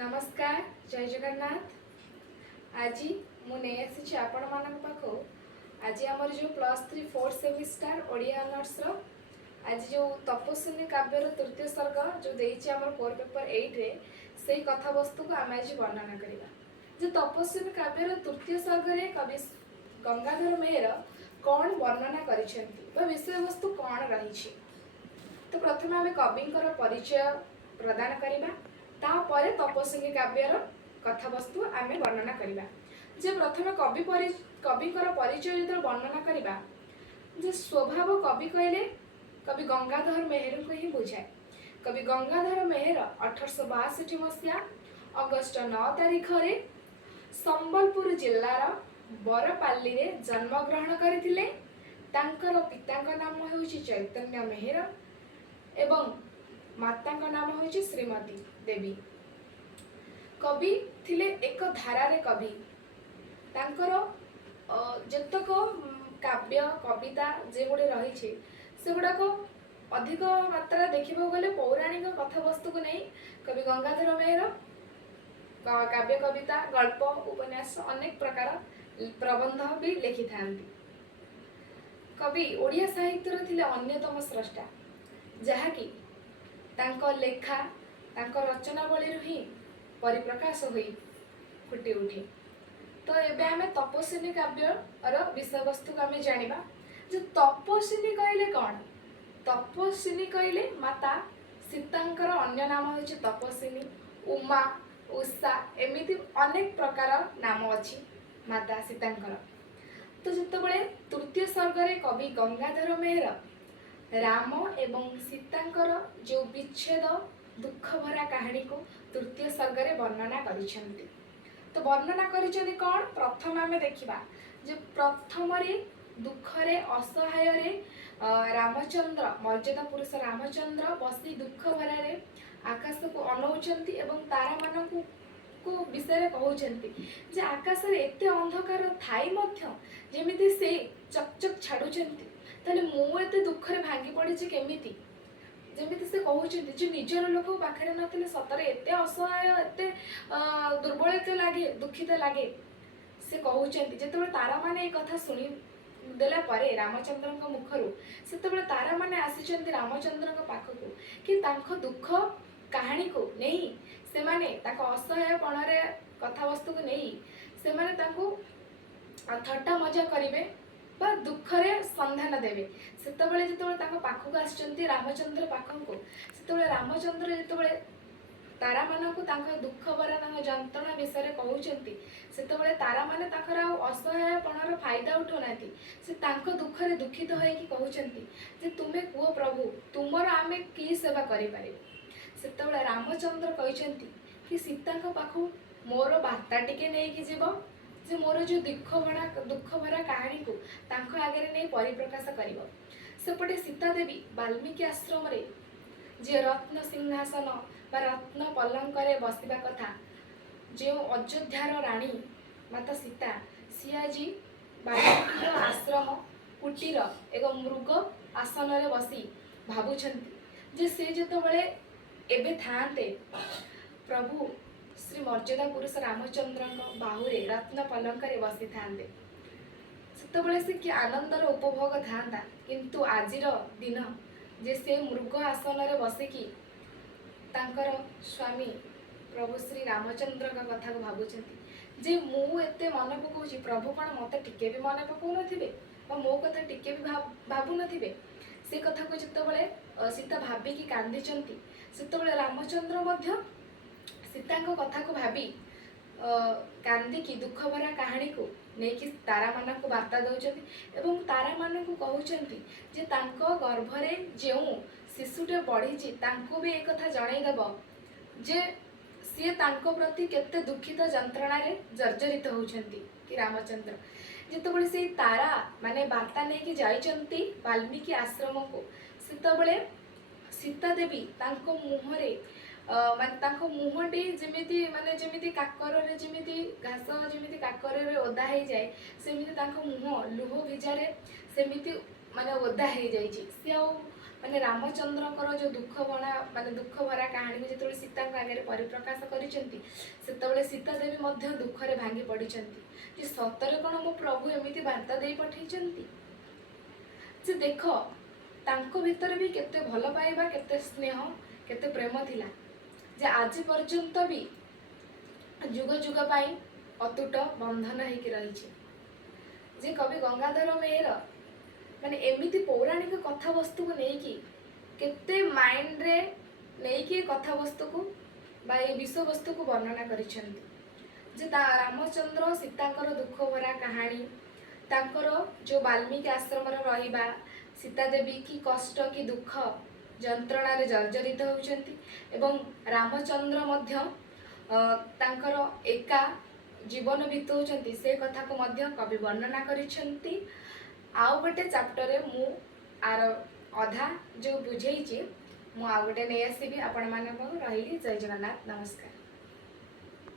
नमस्कार जय जगन्नाथ। आज मुझे आपण मान पाख आज आमर जो +3 4th सेमिस्टर ओडिया ऑनर्स आज जो तपस्विनी काव्यर तृतीय सर्ग जो देती आम कोर पेपर 8 रे से कथा वस्तु को आम आज वर्णना करवा। जो तपस्विनी काव्यर तृतीय सर्ग रे कवि गंगाधर मेहर कौन वर्णना कर विषय वस्तु कौन रही। तो प्रथम आम कविंकर परिचय प्रदान करवा तापर तपस्विनी काव्यर कथा वस्तु आम वर्णना करवा। जे प्रथम कविकर परिचय जो वर्णना करवा जे स्वभाव कवि कहले कवि गंगाधर मेहर को ही बुझाए। कवि गंगाधर मेहर 1862 मसीहा अगस्ट 9 तारिख रे संबलपुर जिलार बरपाली रे जन्म ग्रहण करथिले। तांकर पितांक नाम होउछि चैतन्य मेहर एवं मातांक नाम होउछि श्रीमती देवी। कवि थिले एक धारारे कवि। तांकर जतक काव्य कविता जे गुड़े रही से गुड़ाक अधिक मात्रा देखा गले पौराणिक कथा वस्तु को नहीं कवि गंगाधर मेहर काव्य कविता गल्प उपन्यास अनेक प्रकार प्रबंध भी लिखि थांती। कवि ओडिया साहित्यर थिले अन्यतम स्रष्टा जहाँकि तांको लेखा तांको रचनावली ही परिप्रकाश हुई फुटी उठे। तो एबे आमे तपस्विनी काव्यर विषय वस्तु को आमे जानिबा। जे तपस्विनी कहले कौन? तपस्विनी कहले माता सीतांकर अन्य नाम होछि तपस्विनी, उमा, उषा एमिति अनेक प्रकार नाम अछि माता सीतांकर। तो जितेबाला तृतीय सर्गरे कवि गंगाधर मेहर राम एवं सीतांकर जो विच्छेद दुख भरा कहानी को तृतीय सर्गरे वर्णना करिसेंती। तो वर्णना करिसेंती कौन? प्रथम आमे देखिबा जे प्रथम रे दुख रे असहाय रे रामचंद्र मर्यादा पुरुष रामचंद्र बसी दुख भरा रे आकाश को अनौचंती एवं तारा मानकु को विषय कहउचंती जे आकाश रे एते अंधकार थाई मध्य जेमिति से चकचक छाडुचंती ताले मु एते दुख रे भांगी पड़ी जे केमिति जेमिति से कहउचंती जे निजर लोक पाखरे नथिले सतरे एते असहाय एते दुर्बल लागे दुखित लागे से कहउचंती। जेतेबे तारा माने ए कथा सुनी देला परे रामचंद्रଙ୍କ मुखरु सेतेबे तारा माने आसीचंती रामचंद्रଙ୍କ पाखकु कि तांख दुख कहानी को नहीं से माने ताको असहाय पणरे कथा वस्तु को नहीं से माने तांको थट्टा मजा करिवे बा दुख रे संधान देवे। सेतेबेले जेतेबेले ताको पाखकु आसीचंती रामचंद्र पाखकु सेतेबेले रामचंद्र जेतेबेले तारा मानकु तांको दुख भरा तांको जंत्रणा विषय रे कहउचंती सेतेबेले तारा माने ताकर असहाय पणर फायदा उठोनाती से तांको दुख रे दुखित होई कि कहउचंती जे तुमे कुओ प्रभु तुमर आमे की सेवा करि पारे। सेतेबेले रामचंद्र कहिचंती कि सीतांक पाखु मोर बार्ता टिके नै कि जीव जे मोर जो दुख भरा कहानी को तांको आगे नहीं परिप्रकाश करिवो। सेपटे सीता देवी वाल्मीकि आश्रम रे जे रत्न सिंहासन बा रत्न पलंक रे बसिबा कथा जो अयोध्यार रानी माता सीता सी आज वाल्मीकि आश्रम कुटीर एवं मृग आसन रे बसी भाबुछंती जे से जेतेबेले एबे थांते प्रभु श्री मर्यादा पुरुष रामचंद्र बाहुरे रत्न पलंक रे बसी थांते सेतेबेले से कि आनंदर उपभोग थांता। किंतु आजिर दिन जे से मृग आसन रे बसिकी तांकर स्वामी प्रभु श्री रामचंद्र का कथा को भाबुछंती जे मु एते मन पकाउछि प्रभु कौन मते टिके भी मन पकाउ नथिबे बा मो कथा टिके भी भाबु नथिबे। से कथा को जितेबाला सीता भाबिकी कांदिचंती सेतेबाला रामचंद्र मध्य सीतांको कथा को भाबी कांदिकी दुख भरा कहानी को नेकी तारा मानक वार्ता दउचंती एवं तारा मानक कहउचंती जे तांको गर्भरे जेउ शिशुटे बढ़ी तांको भी एक कथा जणाई देबो जे सी तांको प्रति केते दुखित जंत्रणा रे जर्जरित होउचंती कि रामचंद्र जेतेबेले से तारा माने वार्ता नेकी जाइचंती वाल्मीकि आश्रम को सेतेबेले सीता देवी तांको मुहरे माने तांको मुहटी जेमिति माने जेमिति काकर रे जेमिति घास जेमिति काकर रे ओदा हे जाय सेमिति तांको मुह लुह भिजारे सेमिति माने ओदा हे जायछि से माने रामचंद्रकर जो दुख भरा माने दुख भरा कहानी को जो सीता आगे परिप्रकाश करिसेंती सेतबेले सीता देवी मध्य दुखरे भांगी पड़िचंती जे सतरे कौन मो प्रभु एमिति वार्ता दे पठेइचंती जे देख तांको भीतर भी केते भल पाइबा केते स्नेह केते प्रेम थिला जे आज पर्यंत भी जुग जुग पाई अतुट बंधन होकर रही जे कवि गंगाधर मेहर माने एमिति पौराणिक कथा वस्तु को लेकिन केते माइंड रे लेकिन कथा वस्तु को बा ये विषय वस्तु को वर्णना करिसेंती जे रामचंद्र सीतांकर दुख भरा कहानी तांकर जो वाल्मीकि आश्रम रहिबा सीता देवी की कष्ट की दुख जंत्रणा रे जर्जरित होउचंती एवं रामचंद्र मध्य तांकर एका जीवन बीतौचंती से कथा को मध्य कवि वर्णना करिसेंती। आउ गोटे चैप्टर रे मु आर अधा जो बुझेइची मु आउ गोटे नै आसीबी आपण माने रहिली। जय जगन्नाथ, नमस्कार।